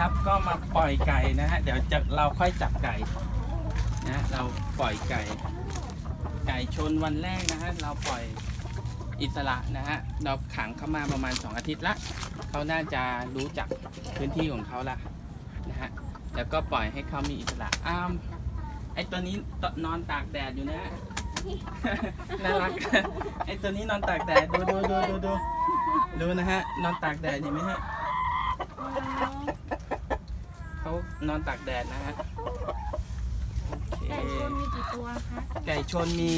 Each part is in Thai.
นะครับ ก็มาปล่อยไก่นะฮะเดี๋ยวจะเราค่อยจับไก่นะเราปล่อยไก่ ไก่ชนวันแรกนะฮะเราปล่อยอิสระนะฮะเราขังเข้ามาประมาณ 2 อาทิตย์ละเขาน่าจะรู้จักพื้นที่ของเขาละนะฮะแล้วก็ปล่อยให้เขามีอิสระอ้าวไอตัวนี้นอนตากแดดอยู่นะฮะน่ารักไอตัวนี้นอนตากแดดดูดูดูดูดูดูนะฮะนอนตากแดดเห็นไหมฮะ เขานอนตากแดดนะฮะโอเคไก่ชนมีกี่ตัวคะ ไก่ชนมี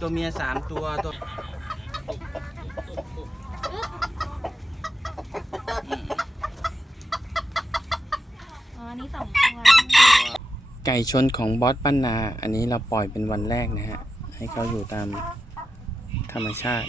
ตัวเมียสามตัวตัวอืมอ๋ออันนี้สองตัวไก่ชนของบอสปั้นนา อันนี้เราปล่อยเป็นวันแรกนะฮะ ให้เขาอยู่ตามธรรมชาติ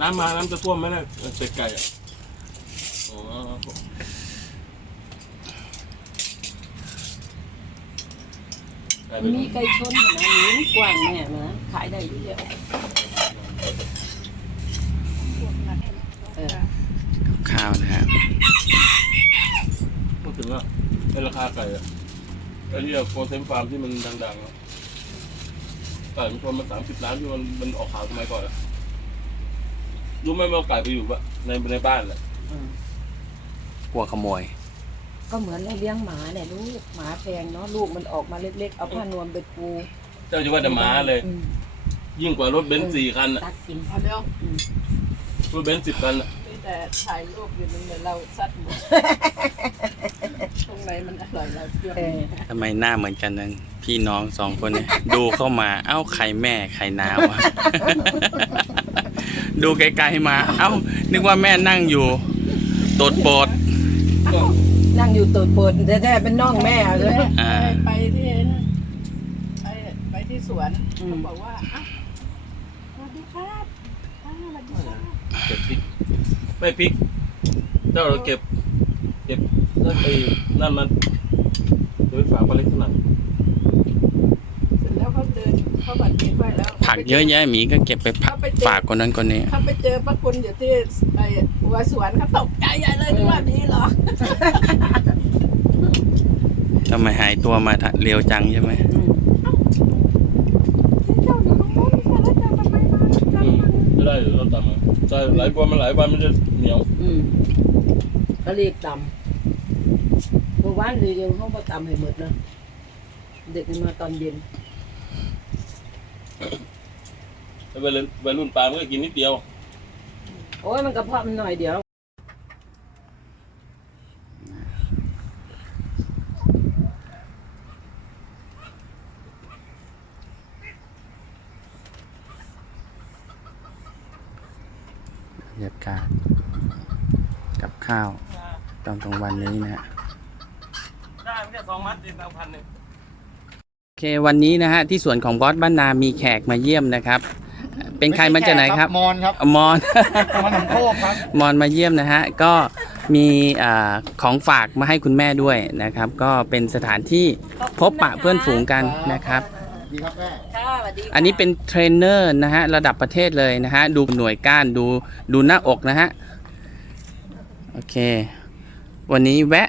น้ำมา น้ำจะท่วมไหมนะเศษไก่อะอ๋อไก่เป็นมีไก่ชนอยู่นะนี้กว้างแน่นะขายได้อยู่เยอะเออข้าวนะฮะพูดถึงว่าไอ้ราคาไก่อะไอ้ที่โคเซมฟาร์มที่มันดังๆอะไก่มันชนมาสามสิบล้านที่มันมันออกข่าวสมัยก่อนอะ รู้ไหมว่าเอาไก่ไปอยู่ปะในในบ้านแหละอืมกลัวขโมย ก็เหมือนเราเลี้ยงหมาเนี่ยลูกหมาแพงเนาะลูกมันออกมาเล็กๆเอาผ้านวมไปปูเจ้าจะว่าแต่หมาเลย อืมยิ่งกว่ารถเบนซ์สี่คันอะตักกินเอาเร็วรถเบนซ์สิบคันอะมีแต่ถ่ายรูปอยู่นึงเดี๋ยวเราซัดหมด ตรงไหนมันอร่อยเราเชื่อเออทำไมหน้าเหมือนกันนึงพี่น้องสองคนเนี่ย ดูเข้ามา เอ้าใครแม่ใครนาวะ ดูไกลๆมา เอ้า นึกว่าแม่นั่งอยู่ตดโปรดนั่งอยู่ตูดเปิดแท้ๆเป็นน้องแม่เลย อ่า ไปที่นั่นไปไปที่สวนอืม เขาบอกว่าอ้าวสวัสดีครับอ้าวสวัสดีครับเก็บพริกไม่พริกเจ้าเราเก็บ เก็บนั่นไอ้นั่นมันเดี๋ยวไปฝากปลาเล็กขนาดเสร็จแล้วเขา เจอเขาบัตรนี้ไปแล้วผักเยอะแยะหมีก็เก็บไปผักฝากคนนั้นคนนี้ เขาไปเจอป้าคุณอยู่ที่ไอ้หัวสวนเขาตกใจใหญ่เลยนึกว่ามีเหรอ ทำไมหายตัวมาทะเร็วจังใช่ไหมอืมเจ้าอยู่ตรงนู้นไม่ใช่แล้วเจอทำไมมาเจออืมมาจะได้หรือเราตำอะใช่หลายวันมันหลายวันมันจะเหนียวอืมก็รีบตำเมื่อวานเลยยังเขามาตำให้หมดนะเด็กมันมาตอนเย็น วัยรุ่นวัยรุ่นปลามันก็กินนิดเดียว โอ้ยมันกระเพาะมันหน่อยเดียว บรรยากาศกับข้าวตอนกลางวันนี้นะฮะ ได้ไม่ใช่สองมัดดิเอาพันหนึ่งโอ เควันนี้นะฮะที่สวนของบอสบ้านนามีแขกมาเยี่ยมนะครับ เป็นใครมาจากไหนครับ มอนครับมอน มอนหนองโคกครับ มอนมาเยี่ยมนะฮะก็มีอาของฝากมาให้คุณแม่ด้วยนะครับ ก็เป็นสถานที่พบปะเพื่อนฝูงกันนะครับ ดีครับแม่ค่ะสวัสดีอันนี้เป็นเทรนเนอร์นะฮะระดับประเทศเลยนะฮะดูหน่วยก้านดูดูหน้าอกนะฮะโอเค วันนี้แวะ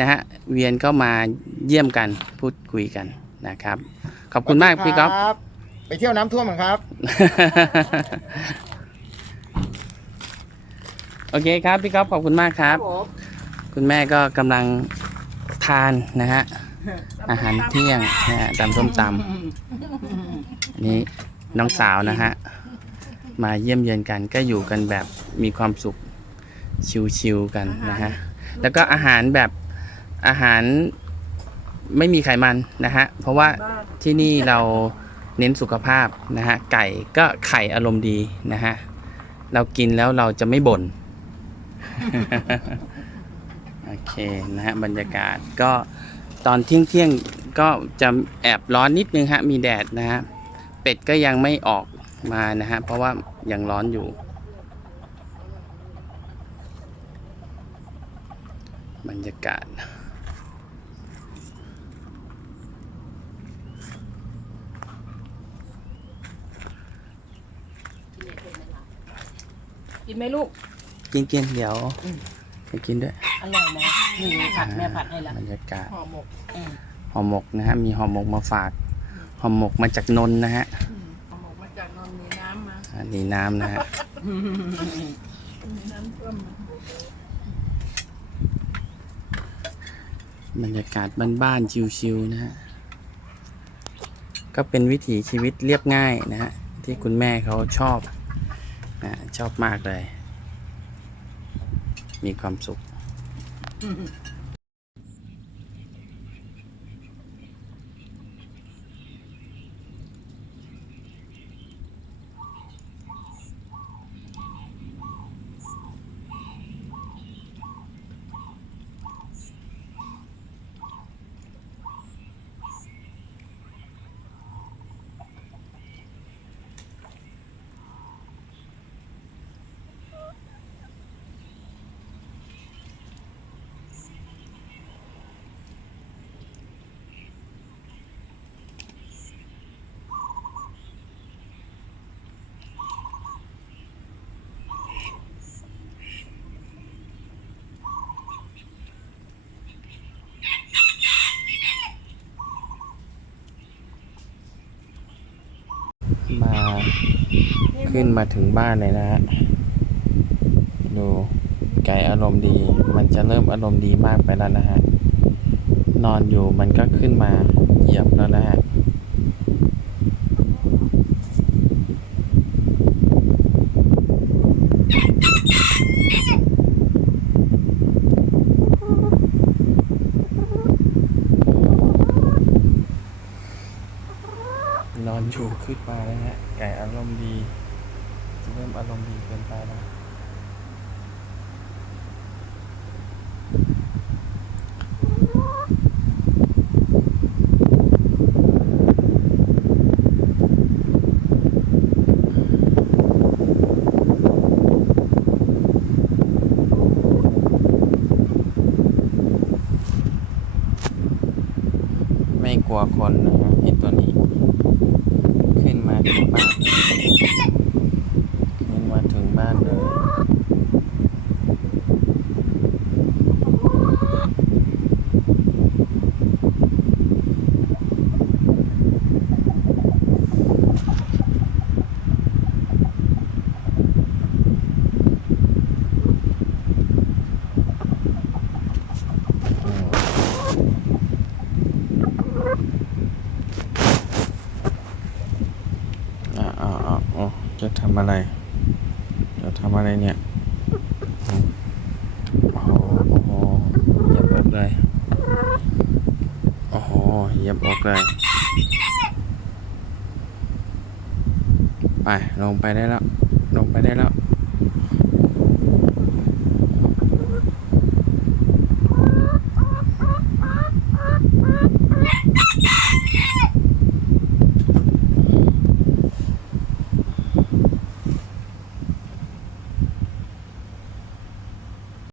นะฮะเวียนก็มาเยี่ยมกันพูดคุยกัน นะครับ ขอบคุณมากพี่ก๊อฟครั บไปเที่ยวน้ำท่วมกันครับ โอเคครับพี่ก๊อฟขอบคุณมากครับ ผมคุณแม่ก็กำลังทานนะฮะอาหารเที่ยงนะฮะตำส้มตำอันนี้น้องสาวนะฮะมาเยี่ยมเยือนกันก็อยู่กันแบบมีความสุขชิวๆกันนะฮะแล้วก็อาหารแบบอาหาร ไม่มีไขมันนะฮะ เพราะว่าที่นี่เราเน้นสุขภาพนะฮะ ไก่ก็ไข่อารมณ์ดีนะฮะ เรากินแล้วเราจะไม่บ่น โอเคนะฮะบรรยากาศก็ตอนเที่ยงเที่ยงก็จะแอบร้อนนิดนึงฮะ มีแดดนะฮะ เป็ดก็ยังไม่ออกมานะฮะ เพราะว่ายังร้อนอยู่ บรรยากาศ กินไหมลูก กินกินๆเดี๋ยวไปกินด้วย อร่อยนะนี่ผัดแม่ผัดให้แล้วบรรยากาศห่อหมกอืมห่อหมกนะฮะ มีห่อหมกมาฝากห่อหมกมาจากนนท์นะฮะห่อหมกมาจากนนท์มีน้ำมาอันนี้น้ำนะฮะมีน้ำท่วมมาบรรยากาศบ้านๆชิวๆนะฮะ ก็เป็นวิถีชีวิตเรียบง่ายนะฮะ ที่คุณแม่เขาชอบ นะชอบมากเลย มีความสุข มา ขึ้นมาถึงบ้านเลยนะฮะ ดูไก่อารมณ์ดี มันจะเริ่มอารมณ์ดีมากไปแล้วนะฮะ นอนอยู่มันก็ขึ้นมาเหยียบแล้วนะฮะ อยู่ขึ้นมาแล้วฮะไก่อารมณ์ดี เริ่มอารมณ์ดีเกินไปแล้ว ไม่กลัวคนนะฮะไอตัวนี้ ขึ้นมาถึงบ้านเลยขึ้นมาถึงบ้านเลย อ่าอ่าอ่าโอ้จะทำ อะไร จะทำอะไรเนี่ยโอ้โหโอ้โหเหยียบอกเลย โอ้โหเหยียบอกเลย ไป ลงไปได้แล้ว ลงไปได้แล้ว